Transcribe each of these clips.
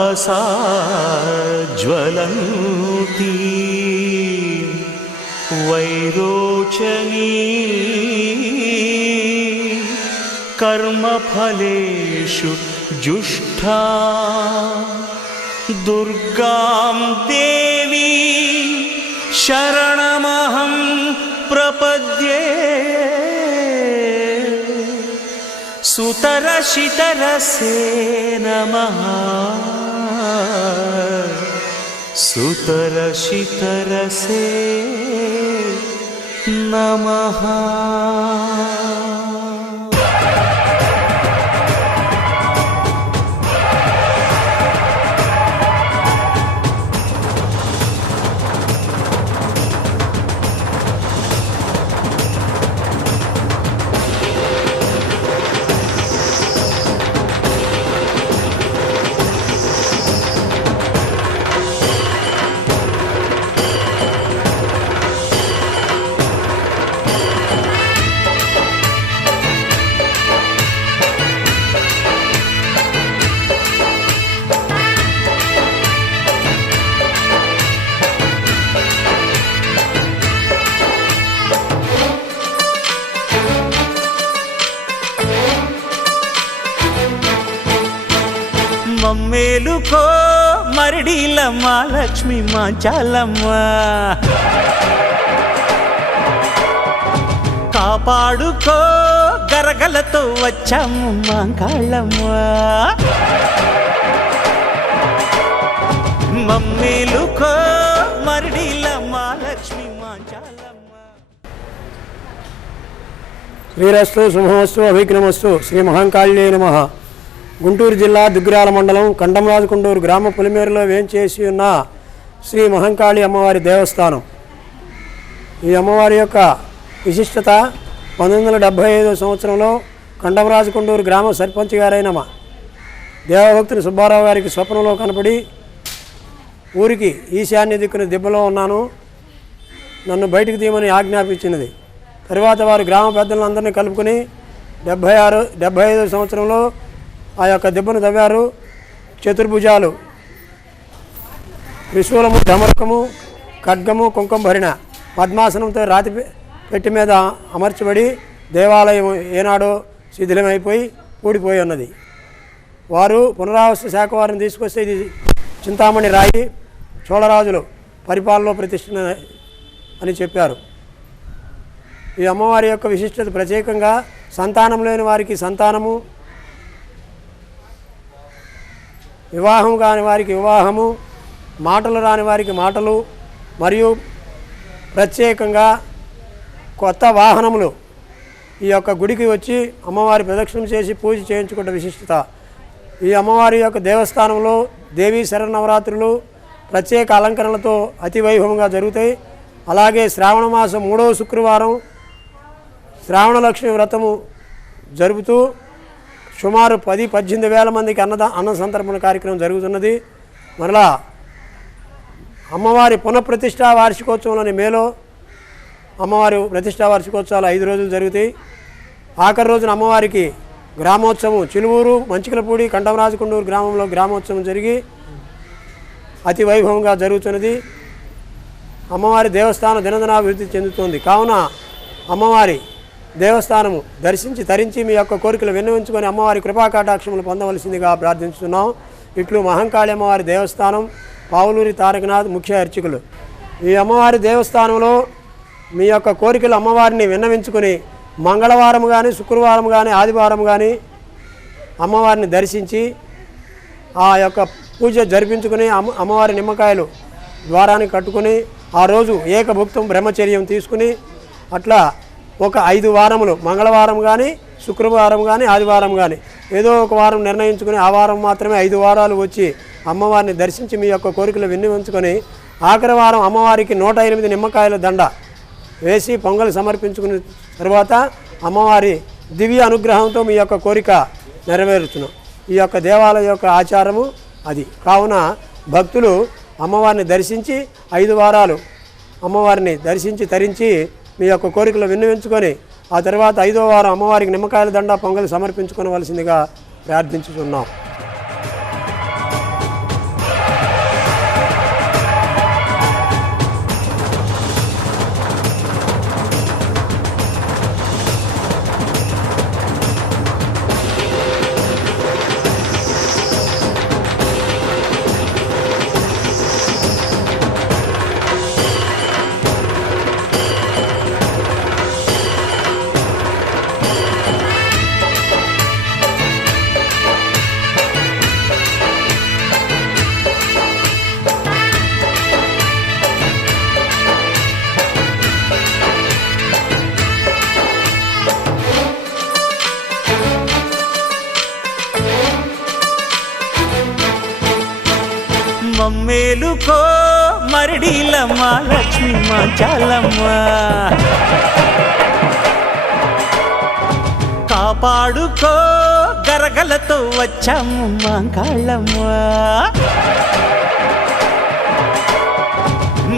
तपसा ज्वलन्ती वैरोचनी कर्मफलेषु जुष्टा दुर्गां देवी शरणमहं प्रपद्ये सुतरशितरसे नमः सुतरशितरसे नमः। మమ్మేలుకో మరిడీలమ్మ లక్ష్మీ మాంచాలమ్మ, కాపాడుకో గరగలతో వచ్చాము మాంకాళ్ళమ్మ. మమ్మేలుకో మరిడీలమ్మ లక్ష్మీ మాంచాలమ్మ. శ్రీరస్తు శుభమస్తు అభిఘ్నమస్తు. శ్రీ మహాంకాళ్యై నమః. గుంటూరు జిల్లా దుగ్గిరాల మండలం కండమరాజుకొండూరు గ్రామ పులిమేరులో వేంచేసి ఉన్న శ్రీ మహంకాళి అమ్మవారి దేవస్థానం. ఈ అమ్మవారి యొక్క విశిష్టత 1975 సంవత్సరంలో కండమరాజుకొండూరు గ్రామ సర్పంచ్ గారైన దేవభక్తుని సుబ్బారావు గారికి స్వప్నంలో కనపడి, ఊరికి ఈశాన్య దిక్కున దిబ్బలో ఉన్నాను, నన్ను బయటికి తీయమని ఆజ్ఞాపించినది. తరువాత వారు గ్రామ పెద్దలందరినీ కలుపుకొని 75 సంవత్సరంలో ఆ యొక్క దిబ్బను తవ్వారు. చతుర్భుజాలు, త్రిశూలము, ఢమరకము, ఖడ్గము, కుంకుమ భరిణ పద్మాసనంతో రాతి పెట్టి మీద అమర్చబడి దేవాలయం ఏనాడో శిథిలమైపోయి కూడిపోయి ఉన్నది. వారు పునరావాస శాఖ వారిని తీసుకొస్తే ఇది చింతామణి రాయి, చోళరాజులు పరిపాలనలో ప్రతిష్ఠ అని చెప్పారు. ఈ అమ్మవారి యొక్క విశిష్టత ప్రత్యేకంగా సంతానం లేని వారికి సంతానము, వివాహం కాని వారికి వివాహము, మాటలు రాని వారికి మాటలు, మరియు ప్రత్యేకంగా కొత్త వాహనములు ఈ యొక్క గుడికి వచ్చి అమ్మవారి ప్రదక్షిణం చేసి పూజ చేయించుకున్న విశిష్టత. ఈ అమ్మవారి యొక్క దేవస్థానంలో దేవీ శరన్నవరాత్రులు ప్రత్యేక అలంకరణలతో అతి వైభవంగా జరుగుతాయి. అలాగే శ్రావణ మాసం 3వ శుక్రవారం శ్రావణ లక్ష్మి వ్రతము జరుపుతూ సుమారు 10-18 వేల మందికి అన్న సంతర్పణ కార్యక్రమం జరుగుతున్నది. మరలా అమ్మవారి పునఃప్రతిష్ఠా వార్షికోత్సవంలోని మేలో అమ్మవారి ప్రతిష్ఠా వార్షికోత్సవాలు 5 రోజులు జరుగుతాయి. ఆఖరి రోజున అమ్మవారికి గ్రామోత్సవం చిలువూరు, మంచికలపూడి, కండమరాజుకొండూరు గ్రామంలో గ్రామోత్సవం జరిగి అతి వైభవంగా జరుగుతున్నది. అమ్మవారి దేవస్థానం దినదినాభివృద్ధి చెందుతుంది. కావున అమ్మవారి దేవస్థానము దర్శించి తరించి మీ యొక్క కోరికలు విన్నవించుకొని అమ్మవారి కృపాకటాక్షములు పొందవలసిందిగా ప్రార్థించుతున్నాం. ఇట్లు మహంకాళి అమ్మవారి దేవస్థానం, పావులూరి తారకనాథ్ ముఖ్య అర్చకులు. ఈ అమ్మవారి దేవస్థానంలో మీ యొక్క కోరికలు అమ్మవారిని విన్నవించుకొని మంగళవారం కానీ, శుక్రవారం కానీ, ఆదివారం కానీ అమ్మవారిని దర్శించి ఆ యొక్క పూజ జరిపించుకుని అమ్మవారి నిమ్మకాయలు ద్వారానికి కట్టుకుని ఆ రోజు ఏకభుక్తం బ్రహ్మచర్యం తీసుకుని అట్లా ఒక 5 వారములు, మంగళవారం కానీ, శుక్రవారం కానీ, ఆదివారం కానీ ఏదో ఒక వారం నిర్ణయించుకుని ఆ వారం మాత్రమే 5 వారాలు వచ్చి అమ్మవారిని దర్శించి మీ యొక్క కోరికలు విన్నవించుకొని ఆఖరి వారం అమ్మవారికి 108 నిమ్మకాయల దండ వేసి పొంగలు సమర్పించుకున్న తర్వాత అమ్మవారి దివ్య అనుగ్రహంతో మీ యొక్క కోరిక నెరవేరుచును. ఈ యొక్క దేవాలయం యొక్క ఆచారము అది. కావున భక్తులు అమ్మవారిని దర్శించి 5 వారాలు అమ్మవారిని దర్శించి తరించి మీ యొక్క కోరికలు విన్నవించుకొని ఆ తర్వాత 5వ వారం అమ్మవారికి నిమ్మకాయల దండ పొంగలు సమర్పించుకోవలసిందిగా ప్రార్థించుతున్నాం. మేలుకో మరిడీలమ్మ లక్ష్మి మాంచాలమ్మ కాపాడుకో గరగలతో వచ్చాము మాంకాళ్ళమ్మ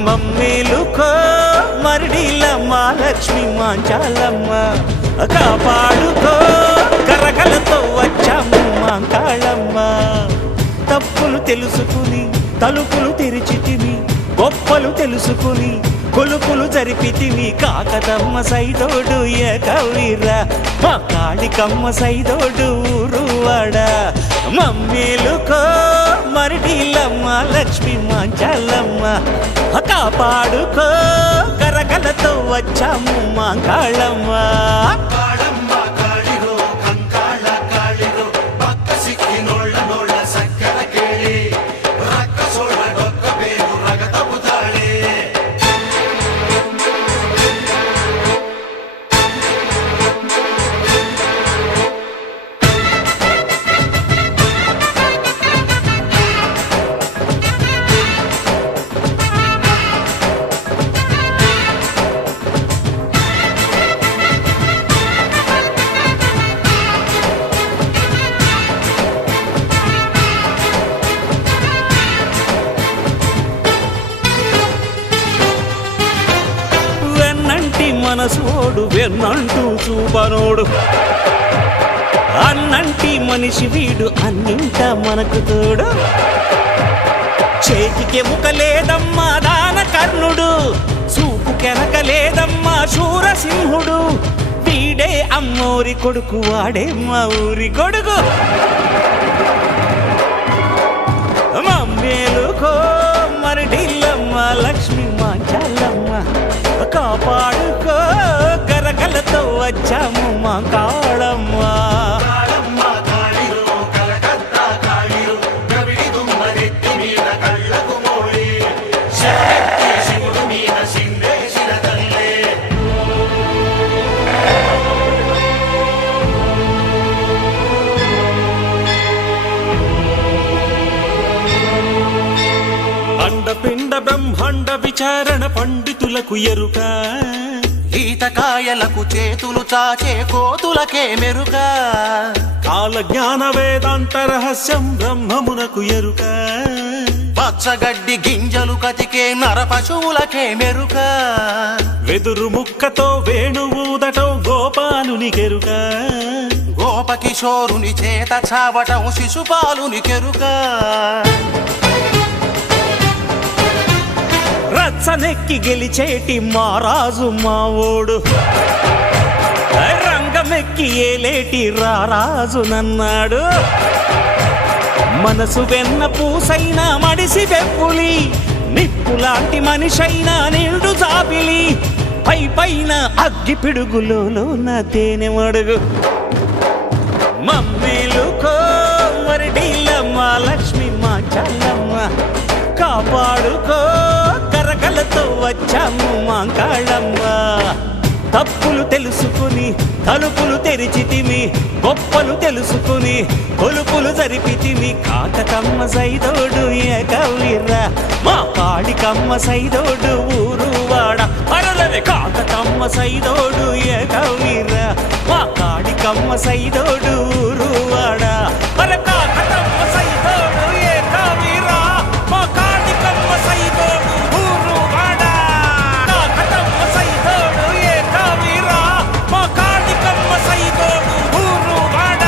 మమ్మేలుకో మరిడీలమ్మ లక్ష్మి మాంచాలమ్మ కాపాడుకో గరగలతో వచ్చాము మాంకాళ్ళమ్మ తప్పులు తెలుసుకుని తలుపులు తెరిచితిమి గొప్పలు తెలుసుకుని కొలుపులు జరిపితిమి కాకతమ్మ సైదోడు ఏకవీరా మా కాళికమ్మ సైదోడు ఊరువాడ మమ్మేలుకో మరిడీలమ్మ లక్ష్మి మాంచాలమ్మ కాపాడుకో గరగలతో వచ్చాము మాంకాళ్ళమ్మ మనసోడు వెన్నంటూ చూపనోడు అన్నంటి మనిషి వీడు అన్నింట మనకు తోడు చేతికి ఎముక లేదమ్మా దాన కర్ణుడు చూపు కెనక లేదమ్మా శూరసింహుడు వీడే అమ్మోరి కొడుకు వాడే మా ఊరి కొడుకు మమ్మేలుకో మరిడీలమ్మ లక్ష్మి మాంచాలమ్మ కాపాడుకో గరగలతో వచ్చాము మా కాళమ్మ అండపిండ బ్రహ్మాండ విచారణ పండితులకు ఎరుక ఈతకాయలకు చేతులు చాచే కోతులకే మెరుక కాల జ్ఞాన వేదాంత రహస్యం బ్రహ్మమునకు ఎరుక పచ్చగడ్డి గింజలు కతికే నర పశువులకే మెరుక వెదురు ముక్కతో వేణువుదటం గోపాలునికెరుక గోపకిశోరుని చేత చావటం శిశుపాలునికెరుక రచ్చనెక్కి గెలిచేటి మారాజు మావోడు రంగమెక్కి ఏలేటి రారాజు నన్నాడు మనసు వెన్న పూసైనా మడిసి వెప్పులి నిప్పులాంటి మనిషైనా నిండు జాబిలి పై పైన అగ్గి పిడుగులో నా తేనె మడుగు మమ్మేలుకో మరిడీలమ్మ లక్ష్మి మాంచాలమ్మ కాపాడుకో గరగలతో వచ్చాము మాంకాళ్ళమ్మ తప్పులు తెలుసుకుని తలుపులు తెరిచితిమి గొప్పలు తెలుసుకుని కొలుపులు జరిపితిమి కాకతమ్మ సైదోడు ఏకవీరా మా కాళికమ్మ సైదోడు ఊరువాడ అరలే కాకతమ్మ సైదోడు ఏకవీరా మా కాళికమ్మ సైదోడు ఊరువాడ అర కాకతమ్మ సైదోడు ఏకవీరా మా కాళికమ్మ సైదోడు ఊరువాడ కాకతమ్మ సైదోడు ఏకవీరా మా కాళికమ్మ సైదోడు ఊరువాడ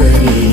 ఈశ్వరి